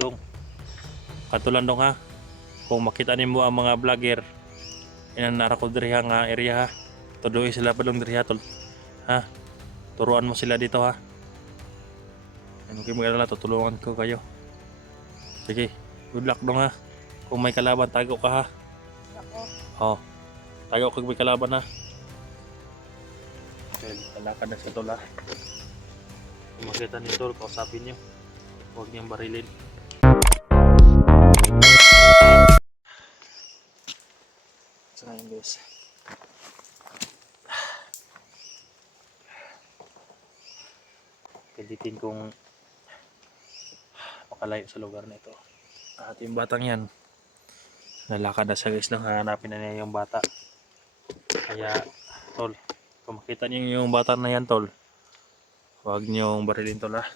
Dong, katulan dong ha. Kung makita nimo ang mga vlogger inanara ko diri nga area ha. Tuloy sila pa dong diri ha tol. Ha? Turuan mo sila dito ha. Ano kayo mag-alala, tutulungan ko kayo. Sige, good luck dong ha. Kung may kalaban, tago ka ha. Oh, tago kag may kalaban ha. Okay, kalakad na sa tol ha. Kung makita niyo tol, kausapin niyo. Huwag niyang barilin. So ngayon guys, pilitin kong makalayo sa lugar na ito. At yung batang yan, nalakad na siya guys, nang hanapin na niya yung bata. Kaya tol, kung makita niyo yung bata na yan tol, huwag niyong barilin tol ha.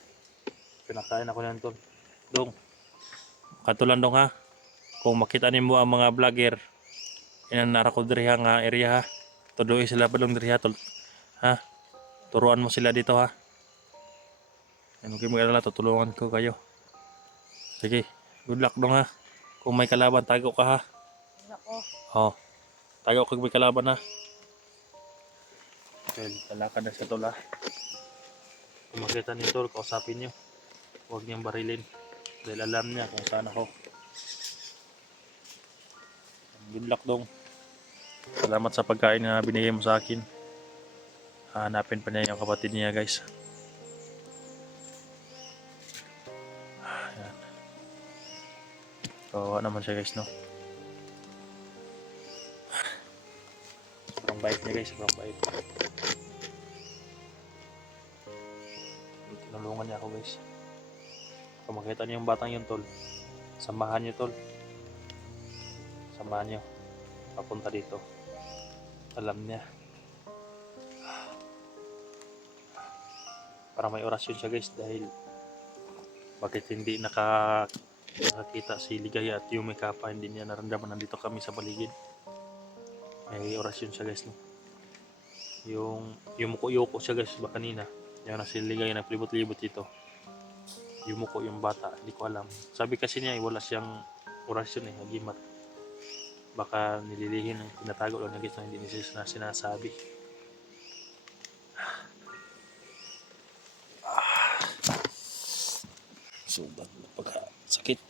Pinakain ako yan tol. Dong, katulan dong ha. Kung makita niyo ang mga vlogger inanara ko diri nga area ha. Tuloy sila pa dong diri ha tol. Ha? Turuan mo sila dito ha. Ano kayo mag-alala, tutulungan ko kayo. Sige, good luck dong ha. Kung may kalaban, tago ka ha. Oh, tago kag may kalaban ha. Okay, kalakad na sa tol ha. Kung makita niyo tol, kausapin niyo. Huwag niyang barilin. Dahil alam niya kung saan ako. Good luck dong. Salamat sa pagkain na binigay mo sa akin. Hanapin pa niya yung kapatid niya guys. Ayan. Kawawa naman siya guys no. Sobrang bait niya guys, sobrang bait. Tinulungan niya ako guys. Kung makita niyo yung batang yun tol, samahan niyo tol. Samahan niyo. Papunta dito. Alam niya. Para may orasyon siya guys dahil bakit hindi nakakita si Ligaya at Yume Kappa, hindi niya naramdaman nandito kami sa paligid. May orasyon siya guys no. Yung yumuko siya guys ba kanina. Yung na si Ligaya nagpalibot-libot dito. Yumuko yung bata, hindi ko alam. Sabi kasi niya wala siyang orasyon agimat. Baka nililihin ang tinatago lang guys na hindi niya sinasabi. Sugat na pagkasakit.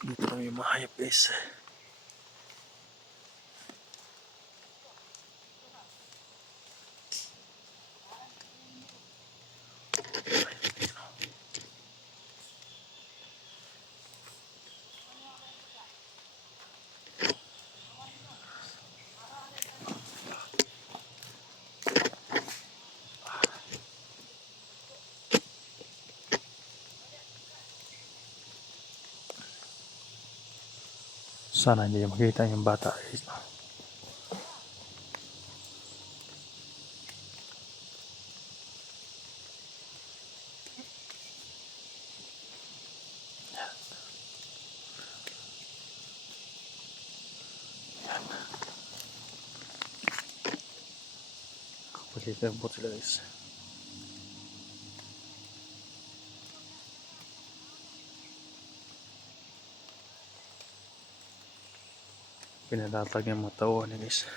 Dito lang yung mahayap guys. Sana hindi makita yung bata guys. Pagkikabot sila guys. Pinalatag yung mga tao niya guys.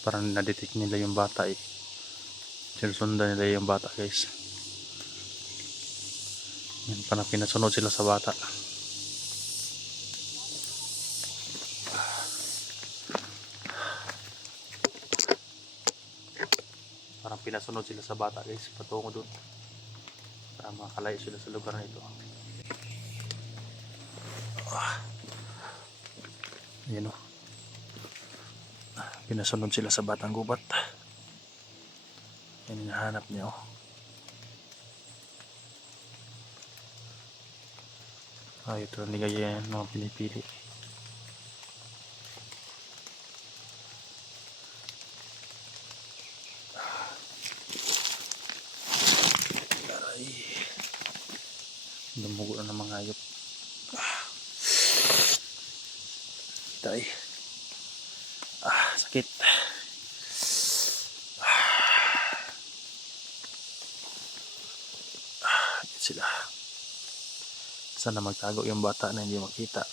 Parang na-detect nila yung bata eh. Sinusundan nila yung bata guys. Yan, parang pinasunod sila sa bata. Parang pinasunod sila sa bata guys, patungo dun. Para makalayo sila sa lugar na ito. Ayan o. Pinasunod sila sa batang gubat. Yan, hinahanap niya o. Ito ang ligaya yan, mga pinipili. Aray. Dumugo na ng mga hayop. Tay. Sakit. Sila. Sana magtago yung bata na hindi makita.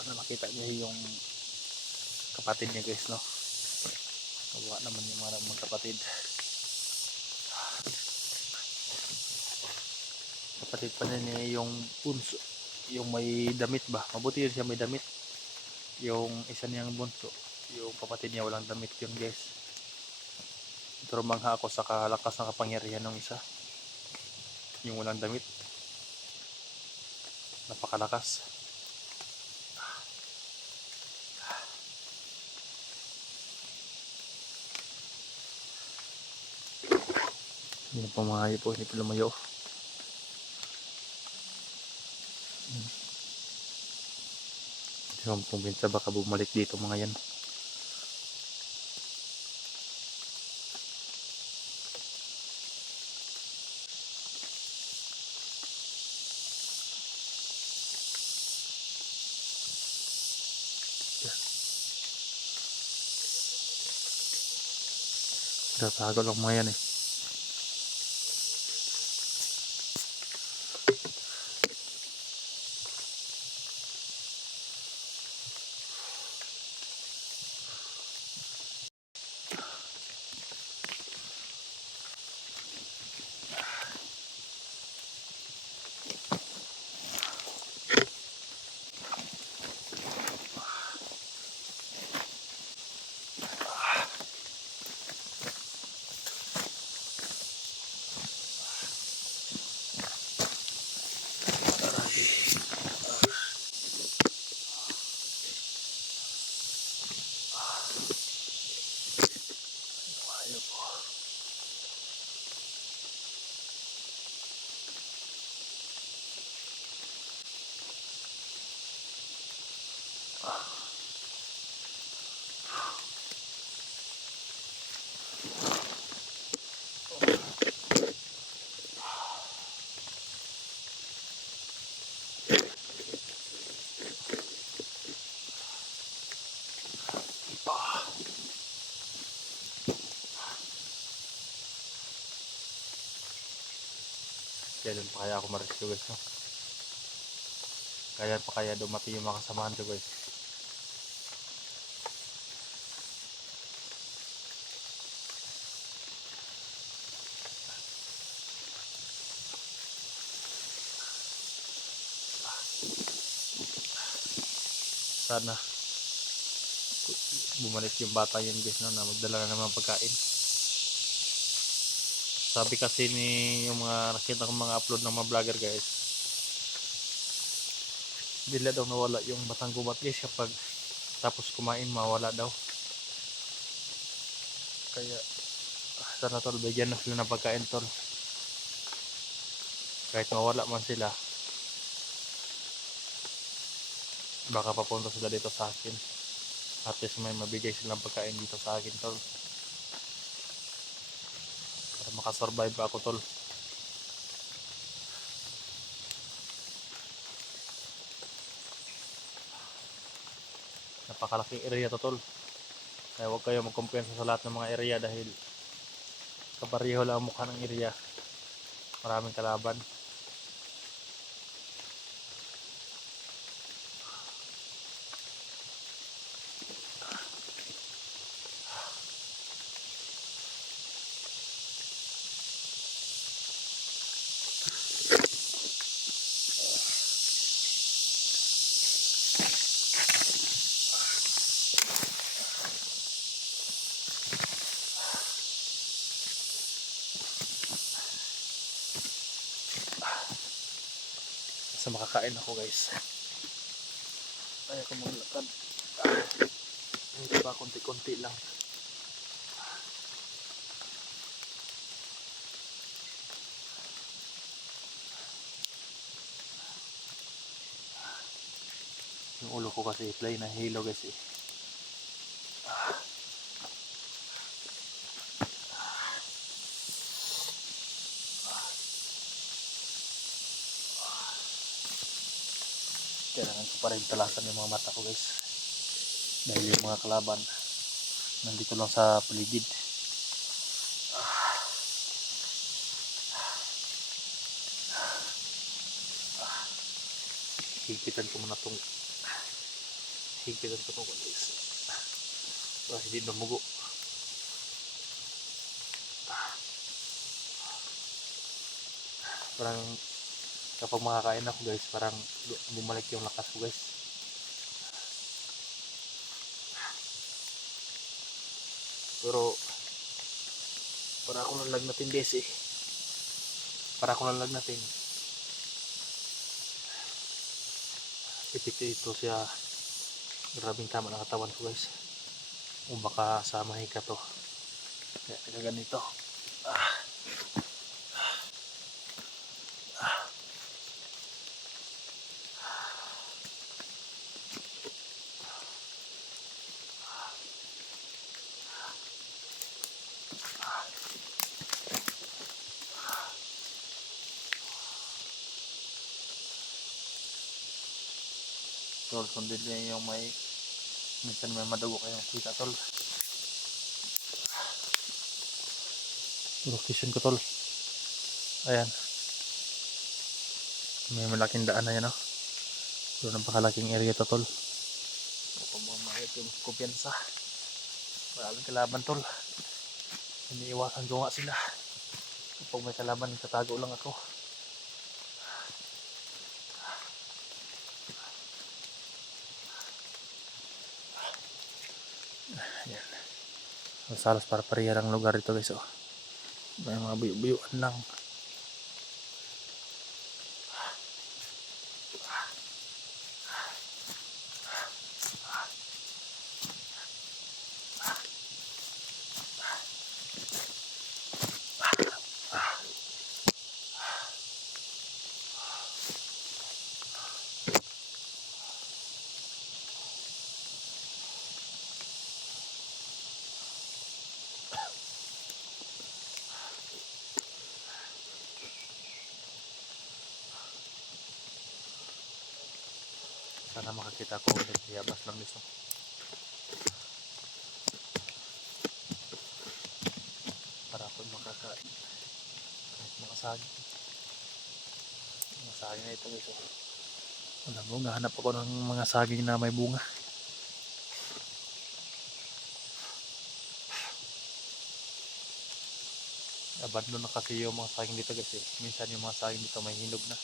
Sana makita niya yung kapatid niya guys, no? Kawawa naman yung mga magkapatid. Kapatid pa niya yung bunso, yung may damit ba? Mabuti yun siya may damit. Yung isa niyang bunso, yung kapatid niya walang damit yun guys. Pero mangha ako sa kalakas ng kapangyarihan ng isa. Yung walang damit. Napakalakas. Hindi na pamahayo po, hindi pa lumayo. Hindi ko pumbinsa baka bumalik dito mga yan. Tatago lang mga yan eh. Kailan pa kaya ako ma-rescue guys, no? Kaya pa kaya dumati yung mga kasamahan ko guys. Sana bumalik yung bata yun guys, no? Na magdala na naman pagkain. Sabi kasi ni yung mga nakita kong mga upload ng mga vlogger guys, bigla daw nawala yung batang gubat guys kapag tapos kumain mawala daw. Kaya sana tol, bigyan na sila ng pagkain tol. Kahit mawala man sila, Baka papunta sila dito sa akin. At least may mabigay silang pagkain dito sa akin, tol. Para makasurvive ako, tol. Napakalaking area to, tol. Kaya huwag kayo magkumpiyansa sa lahat ng mga area dahil kapareho lang ang mukha ng area. Maraming kalaban. Basta makakain ako, guys. Kaya ko maglakad. Hindi pa, konti-konti lang. Yung ulo ko kasi play na hilo, guys, eh. Kailangan ko pa rin talasan yung mga mata ko, guys. Dahil yung mga kalaban nandito lang sa paligid. Higpitan ko muna itong guys. Para hindi dumugo. Parang kapag makakain ako, guys, parang bumalik yung lakas ko, guys. Pero para ako nalagnatin, guys, eh. Para ako nalagnatin. Epekto ito siya. Grabing tama ng katawan ko, guys. O baka samahin ka to. Kaya ganito. Tol, sundin niya yung minsan may madugo kayong kita, tol. Location ko, tol. Ayan. May malaking daan na yan, oh. So, napakalaking area to, tol. Kapag mamahit yung kumpiyansa. Maraming kalaban, tol. Iniiwasan ko nga sila. Kapag may kalaban, tatago lang ako. Ayan. Salos para pariya ang lugar ito, guys, oh. May mga buyo-buyuan lang. Sana makakita ko ulit. Yabas lang dito. Para ako makakain. Makasagi. Mga saging na ito, guys, oh. Alam mo, gahanap ako ng mga saging na may bunga. Abandon na kasi yung mga saging dito, guys, eh. Minsan yung mga saging dito may hinog na.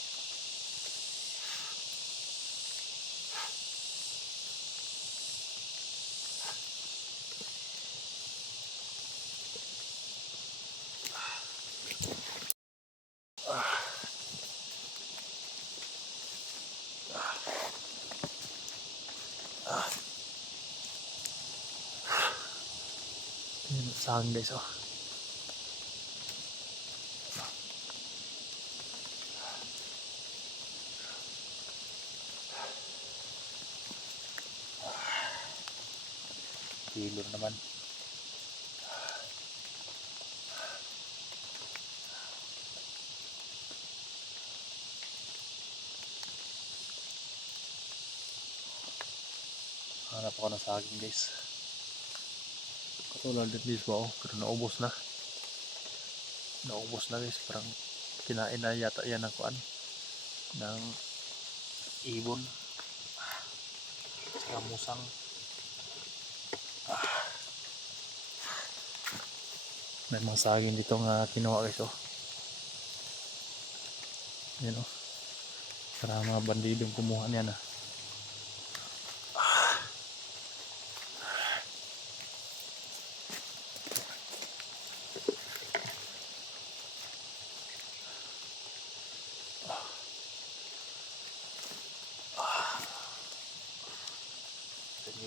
Yan, saging, guys, oh. Hilo na naman. Hanap ako ng saging guys. Katulad din dito ako, pero naubos na. Naubos na guys, parang kinain na yata yan ng kuan, ng ibon. Saka musang. May mga saging dito nga kinuha guys oh. Yan oh. Para mga bandidong kumuha niyan ah.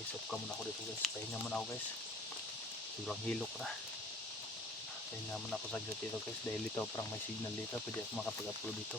Isop ka muna ako dito guys. Pahinga muna ako guys. Sobrang hilok na. Pahinga muna ako sa dito guys. Dahil ito parang may signal dito. Pwede ako makapag-upload dito.